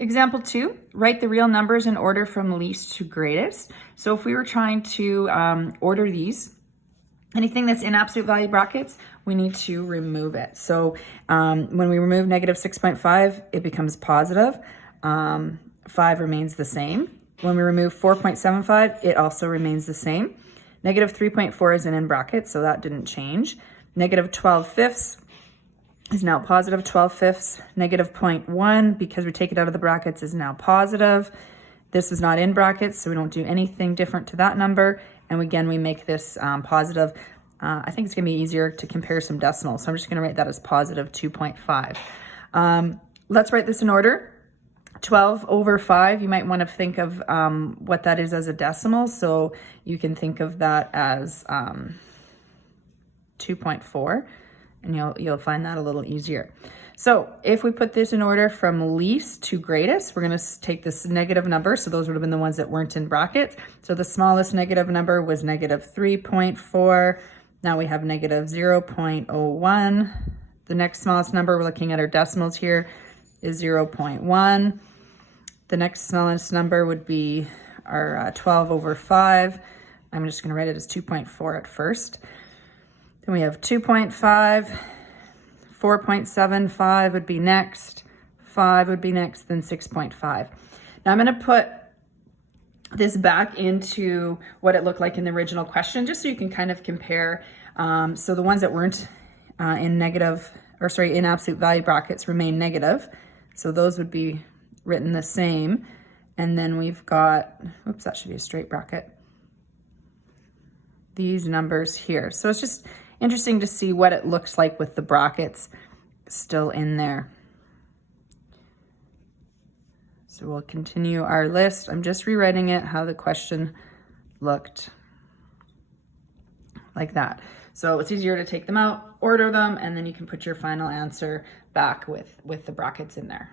Example 2, write the real numbers in order from least to greatest. So if we were trying to order these, anything that's in absolute value brackets, we need to remove it. So when we remove negative 6.5, it becomes positive. 5 remains the same. When we remove 4.75, it also remains the same. Negative 3.4 isn't in brackets, so that didn't change. Negative 12 fifths is now positive 12 fifths. Negative 0.1, because we take it out of the brackets, is now positive. This is not in brackets, so we don't do anything different to that number. And again, we make this positive. I think it's gonna be easier to compare some decimals. So I'm just gonna write that as positive 2.5. Let's write this in order. 12 over 5, you might want to think of what that is as a decimal. So you can think of that as 2.4. And you'll find that a little easier. So if we put this in order from least to greatest, we're going to take this negative number. So those would have been the ones that weren't in brackets. So the smallest negative number was negative 3.4. Now we have negative 0.01. The next smallest number, we're looking at our decimals here, is 0.1. The next smallest number would be our 12 over 5. I'm just going to write it as 2.4 at first. Then we have 2.5, 4.75 would be next, 5 would be next, then 6.5. Now I'm going to put this back into what it looked like in the original question, just so you can kind of compare. So the ones that weren't in absolute value brackets remain negative. So those would be written the same. And then we've got, oops, that should be a straight bracket, these numbers here. So it's just interesting to see what it looks like with the brackets still in there. So we'll continue our list. I'm just rewriting it how the question looked, like that. So it's easier to take them out, order them, and then you can put your final answer back with the brackets in there.